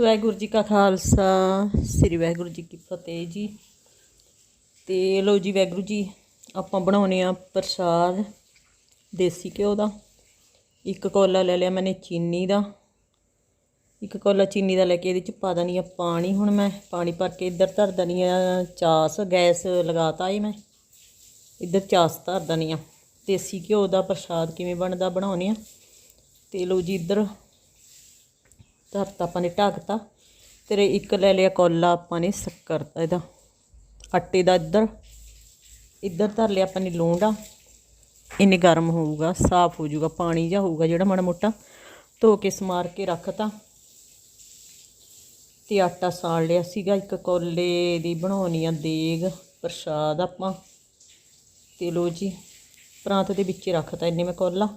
ਵਾਹਿਗੁਰੂ ਜੀ ਕਾ ਖਾਲਸਾ, ਸ੍ਰੀ ਵਾਹਿਗੁਰੂ ਜੀ ਕੀ ਫਤਿਹ ਜੀ। ਤੇ ਲੋ ਜੀ ਵਾਹਿਗੁਰੂ ਜੀ, ਆਪਾਂ ਬਣਾਉਨੇ ਆ ਪ੍ਰਸ਼ਾਦ, ਦੇਸੀ ਘਿਓ ਦਾ। ਇੱਕ ਕੋਲਾ ਲੈ ਲਿਆ ਮੈਨੇ ਚੀਨੀ ਦਾ। ਇੱਕ ਕੋਲਾ ਚੀਨੀ ਦਾ ਲੈ ਕੇ ਇਹਦੇ ਚ ਪਾ ਦਣੀ ਆ ਪਾਣੀ। ਹੁਣ ਮੈਂ ਪਾਣੀ ਭਰ ਕੇ ਇੱਧਰ ਧਰ ਦਣੀ ਆ ਚਾਸ, ਗੈਸ ਲਗਾਤਾ ਏ ਮੈਂ। ਇੱਧਰ ਚਾਸ ਧਰ ਦਣੀ ਆ। ਦੇਸੀ ਘਿਓ ਦਾ ਪ੍ਰਸ਼ਾਦ ਕਿਵੇਂ ਬਣਦਾ ਬਣਾਉਨੇ ਆ। ਤੇ ਲੋ ਜੀ ਇੱਧਰ ਧਰਤਾ ਆਪਾਂ ਨੇ, ਢੱਕਤਾ। ਤੇਰੇ ਇੱਕ ਲੈ ਲਿਆ ਕੋਲਾ ਆਪਾਂ ਨੇ, ਸ਼ੱਕਰ ਦਾ ਇਹਦਾ। ਆਟੇ ਦਾ ਇੱਧਰ। ਇੱਧਰ ਧਰ ਲਿਆ ਆਪਾਂ ਨੇ ਲੂੰਡਾ। ਇੰਨੇ ਗਰਮ ਹੋਊਗਾ, ਸਾਫ਼ ਹੋ ਜਾਊਗਾ ਪਾਣੀ ਜਿਹਾ ਹੋਊਗਾ ਜਿਹੜਾ ਮਾੜਾ ਮੋਟਾ। ਧੋ ਕੇ ਸਮਾਰ ਕੇ ਰੱਖਤਾ। ਤੇ ਆਟਾ ਸਾੜ ਲਿਆ ਸੀਗਾ, ਇੱਕ ਕੋਲੇ ਦੀ ਬਣਾਉਣੀ ਆ ਦੇਗ, ਪ੍ਰਸ਼ਾਦ ਆਪਾਂ। ਤੇ ਲੋ ਜੀ, ਪ੍ਰਾਂਤ ਦੇ ਵਿੱਚ ਹੀ ਰੱਖਤਾ ਇੰਨੇ ਮੈਂ ਕੋਲਾ।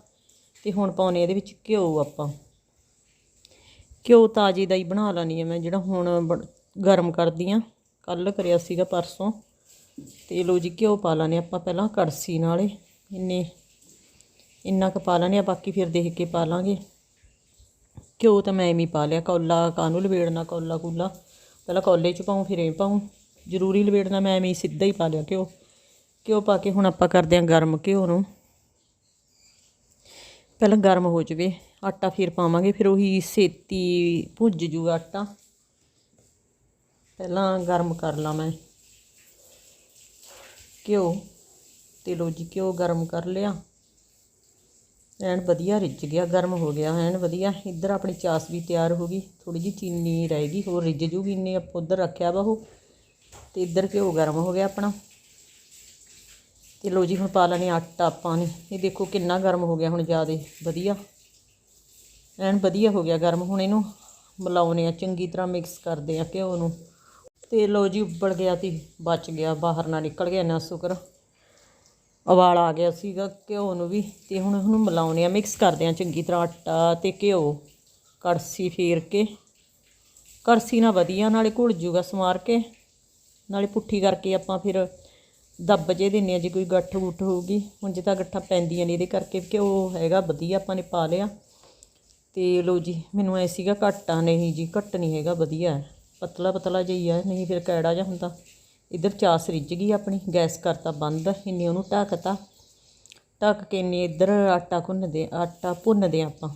ਤੇ ਹੁਣ ਪਾਉਣੇ ਇਹਦੇ ਵਿੱਚ ਘਿਓ ਆਪਾਂ। ਘਿਓ ਤਾਜ਼ੇ ਦਾ ਹੀ ਬਣਾ ਲੈਣੀ ਆ ਮੈਂ, ਜਿਹੜਾ ਹੁਣ ਬਣ- ਗਰਮ ਕਰਦੀ ਆ ਕੱਲ ਕਰਿਆ ਸੀਗਾ ਪਰਸੋਂ। ਤੇ ਲੋ ਜੀ, ਘਿਓ ਪਾ ਲਾਣੇ ਆਪਾਂ ਪਹਿਲਾਂ ਕੜਸੀ ਨਾਲੇ। ਇੰਨੇ, ਇੰਨਾ ਕੁ ਪਾ ਲੈਣੇ ਆ ਬਾਕੀ ਫਿਰ ਦੇਖ ਕੇ ਪਾ ਲਾਂਗੇ। ਘਿਓ ਤਾਂ ਮੈਂ ਐਵੇਂ ਹੀ ਪਾ ਲਿਆ, ਕੌਲਾ ਕਾਹਨੂੰ ਲਵੇੜਨਾ, ਕੌਲਾ ਕੂਲਾ। ਪਹਿਲਾਂ ਕੌਲੇ 'ਚ ਪਾਉਂ, ਫਿਰ ਇਹ ਪਾਉਂ। ਜ਼ਰੂਰੀ ਲਵੇੜਨਾ, ਮੈਂ ਐਵੇਂ ਹੀ ਸਿੱਧਾ ਹੀ ਪਾ ਲਿਆ ਘਿਓ। ਘਿਓ ਪਾ ਕੇ ਹੁਣ ਆਪਾਂ ਕਰਦੇ ਆਂ ਗਰਮ ਘਿਓ ਨੂੰ। ਪਹਿਲਾਂ ਗਰਮ ਹੋ ਜਵੇ। ਆਟਾ ਫਿਰ ਪਾਵਾਂਗੇ, ਫਿਰ ਉਹੀ ਸੇਤੀ ਭੁੱਜ ਜੂਗਾ ਆਟਾ। ਪਹਿਲਾਂ ਗਰਮ ਕਰ ਲਾਂ ਮੈਂ। ਘਿਓ ਤੇ ਲੋ ਜੀ, ਘਿਓ ਗਰਮ ਕਰ ਲਿਆ। ਐਨ ਵਧੀਆ ਰਿੱਝ ਗਿਆ, ਗਰਮ ਹੋ ਗਿਆ, ਐਨ ਵਧੀਆ। ਇੱਧਰ ਆਪਣੀ ਚਾਸ ਵੀ ਤਿਆਰ ਹੋ ਗਈ। ਥੋੜੀ ਜੀ ਚੀਨੀ ਰਹਿ ਗਈ, ਹੋਰ ਰਿੱਝ ਜੂਗੀ। ਇੰਨੇ ਆਪਾਂ ਉੱਧਰ ਰੱਖਿਆ ਵਾ ਉਹ। ਤੇ ਇੱਧਰ ਘਿਓ ਗਰਮ ਹੋ ਗਿਆ ਆਪਣਾ। ਤੇ ਲੋ ਜੀ, ਹੁਣ ਪਾ ਲੈਣੇ ਆਟਾ ਆਪਾਂ ਨੇ। ਇਹ ਦੇਖੋ ਕਿੰਨਾ ਗਰਮ ਹੋ ਗਿਆ ਹੁਣ ਜ਼ਿਆਦੇ। ਵਧੀਆ। ਐਨ ਵਧੀਆ ਹੋ ਗਿਆ ਗਰਮ। ਹੁਣ ਇਹਨੂੰ ਮਿਲਾਉਨੇ ਆ, ਚੰਗੀ ਤਰ੍ਹਾਂ ਮਿਕਸ ਕਰਦੇ ਆ ਘਿਓ ਨੂੰ। ਤੇ ਲੋ ਜੀ, ਉੱਬਲ ਗਿਆ ਤੇ ਬਚ ਗਿਆ, ਬਾਹਰ ਨਾ ਨਿਕਲ ਗਿਆ ਨਾ ਸ਼ੁਕਰ ਉਬਾਲ ਆ ਗਿਆ ਸੀਗਾ ਘਿਓ ਨੂੰ ਵੀ, ਤੇ ਹੁਣ ਉਹਨੂੰ ਮਿਲਾਉਨੇ ਆ ਮਿਕਸ ਕਰਦੇ ਆ ਚੰਗੀ ਤਰ੍ਹਾਂ ਆਟਾ ਤੇ ਘਿਓ। ਕੜਸੀ ਫੇਰ ਕੇ। ਕੜਸੀ ਨਾਲ ਵਧੀਆ, ਨਾਲੇ ਘੁਲ ਜੂਗਾ ਸਮਾਰ ਕੇ। ਨਾਲੇ ਪੁੱਠੀ ਕਰਕੇ ਆਪਾਂ ਫਿਰ ਦੱਬ ਜੇ ਦਿੰਨੇ ਆ, ਜੇ ਕੋਈ ਗੱਠ ਗੁੱਠ ਹੋਊਗੀ। ਹੁਣ ਜੇ ਤਾਂ ਗੱਠਾਂ ਪੈਂਦੀਆਂ ਨੇ, ਇਹਦੇ ਕਰਕੇ ਘਿਓ ਹੈਗਾ ਵਧੀਆ, ਆਪਾਂ ਨੇ ਪਾ ਲਿਆ। ਤੇ ਲੋ ਜੀ, ਮੈਨੂੰ ਐ ਸੀਗਾ ਘੱਟ ਆ ਨਹੀਂ ਜੀ, ਘੱਟ ਨਹੀਂ ਹੈਗਾ, ਵਧੀਆ ਪਤਲਾ ਪਤਲਾ ਜਿਹਾ ਹੈ ਨਹੀਂ ਫਿਰ ਕੈੜਾ ਜਿਹਾ ਹੁੰਦਾ। ਇੱਧਰ ਚਾਸ ਰਿੱਝ ਗਈ ਆਪਣੀ, ਗੈਸ ਕਰਤਾ ਬੰਦ, ਇੰਨੇ ਉਹਨੂੰ ਢੱਕਤਾ ਢੱਕ ਕੇ ਇੰਨੇ ਇੱਧਰ ਆਟਾ ਭੁੰਨਦੇ ਆਟਾ ਭੁੰਨਦੇ ਆਪਾਂ।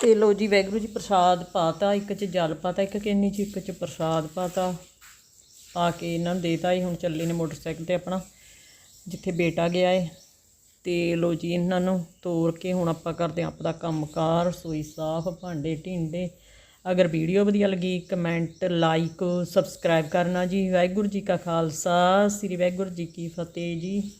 ਤੇ ਲੋ ਜੀ ਵੈਗਰੂ ਜੀ ਪ੍ਰਸਾਦ ਪਾਤਾ, ਇੱਕ ਚ ਜਲ ਪਾਤਾ, ਇੱਕ ਕਿੰਨੀ ਚ, ਇੱਕ ਚ ਪ੍ਰਸਾਦ ਪਾਤਾ। ਪਾ ਕੇ ਇਹਨਾਂ ਨੂੰ ਦੇਤਾ ਹੀ ਹੁਣ ਚੱਲੇ ਨੇ ਮੋਟਰਸਾਈਕਲ ਤੇ ਆਪਣਾ, ਜਿੱਥੇ ਬੇਟਾ ਗਿਆ ਏ। ਤੇ ਲੋ ਜੀ, ਇਹਨਾਂ ਨੂੰ ਤੋਰ ਕੇ ਹੁਣ ਆਪਾਂ ਕਰਦੇ ਹਾਂ ਆਪਦਾ ਕੰਮਕਾਰ, ਰਸੋਈ ਸਾਫ਼, ਭਾਂਡੇ ਢੀਂਡੇ। ਅਗਰ ਵੀਡੀਓ ਵਧੀਆ ਲੱਗੀ, ਕਮੈਂਟ, ਲਾਈਕ, ਸਬਸਕ੍ਰਾਈਬ ਕਰਨਾ ਜੀ। ਵਾਹਿਗੁਰੂ ਜੀ ਕਾ ਖਾਲਸਾ, ਸ੍ਰੀ ਵਾਹਿਗੁਰੂ ਜੀ ਕੀ ਫਤਿਹ ਜੀ।